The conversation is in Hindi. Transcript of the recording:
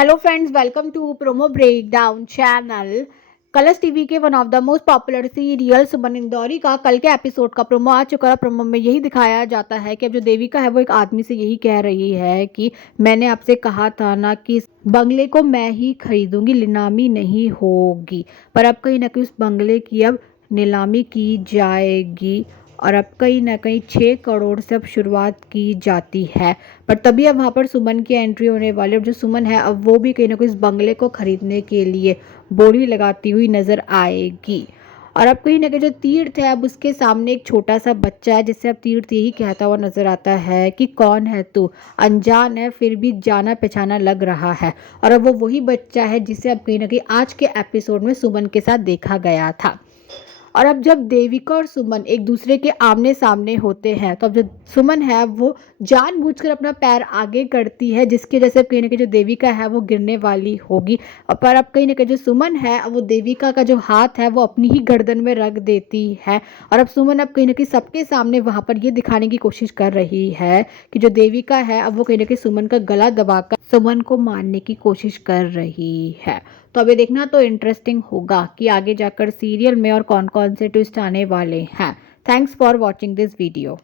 Hello friends, welcome to promo breakdown channel. Colors TV के one of the most popular serial Suman Indori का कल के एपिसोड का प्रोमो आ चुका है। प्रोमो में यही दिखाया जाता है कि अब जो देविका है वो एक आदमी से यही कह रही है कि मैंने आपसे कहा था ना कि इस बंगले को मैं ही खरीदूंगी, नीलामी नहीं होगी। पर अब कहीं ना कहीं उस बंगले की अब नीलामी की जाएगी और अब कहीं ना कहीं 6 करोड़ से अब शुरुआत की जाती है। पर तभी अब वहाँ पर सुमन की एंट्री होने वाली है। अब जो सुमन है अब वो भी कहीं ना कहीं इस बंगले को खरीदने के लिए बोली लगाती हुई नजर आएगी। और अब कहीं ना कहीं जो तीर्थ है अब उसके सामने एक छोटा सा बच्चा है, जिससे अब तीर्थ यही कहता हुआ नजर आता है कि कौन है तू, अनजान है फिर भी जाना पहचाना लग रहा है। और अब वो वही बच्चा है जिसे अब कहीं ना कहीं आज के एपिसोड में सुमन के साथ देखा गया था। और अब जब देविका और सुमन एक दूसरे के आमने सामने होते हैं तो अब जो सुमन है वो जानबूझकर अपना पैर आगे करती है, जिसकी वजह से कहीं ना कहीं जो देविका है वो गिरने वाली होगी। पर अब कहीं ना कहीं जो सुमन है वो देविका का जो हाथ है वो अपनी ही गर्दन में रख देती है। और अब सुमन अब कहीं ना कहीं सबके सामने वहां पर ये दिखाने की कोशिश कर रही है कि जो देविका है अब वो कहीं ना कहीं सुमन का गला दबाकर सुमन को मारने की कोशिश कर रही है। तो अभी देखना तो इंटरेस्टिंग होगा कि आगे जाकर सीरियल में और कौन कौन से ट्विस्ट आने वाले हैं। Thanks for watching this video.